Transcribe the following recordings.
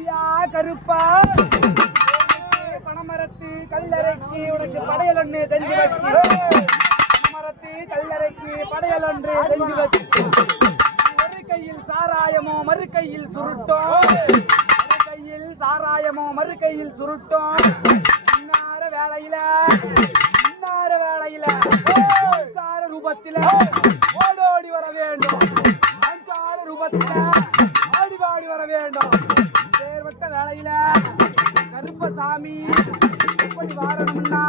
ஐயா கருப்பா பணமரத்து கல்லறைக்கு உனக்கு படையல் ஒன்று செஞ்சு வச்சு பணமரத்து கல்லறைக்கு படையல் ஒன்று செஞ்சு வச்சு ஒரு கையில் சாராயமோ மறு கையில் சுருட்டோம் ஒரு கையில் சாராயமோ மறு கையில் சுருட்டோம் இன்னார வேளையில அங்கார ரூபத்தில ஓடோடி வர வேண்டும் அங்கார ரூபத்தில ஆடி வர வேண்டும் தேர்வட்ட வேளையில கருப்பசாமி எப்படி வாரணும்னா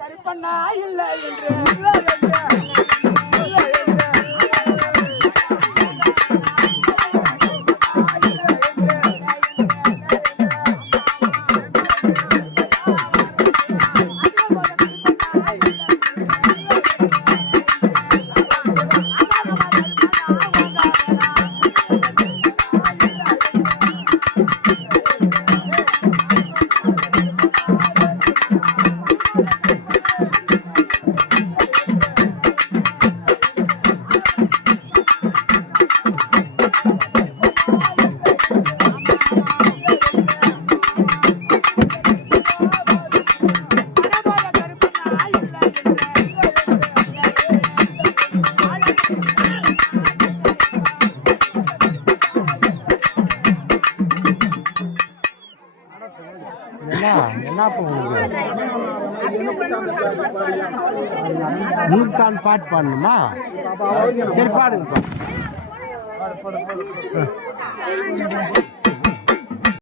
கருப்பண்ணா இல்லை என்று நூற்கால் பாட்டு பாடணுமா? சரி பாடுங்க.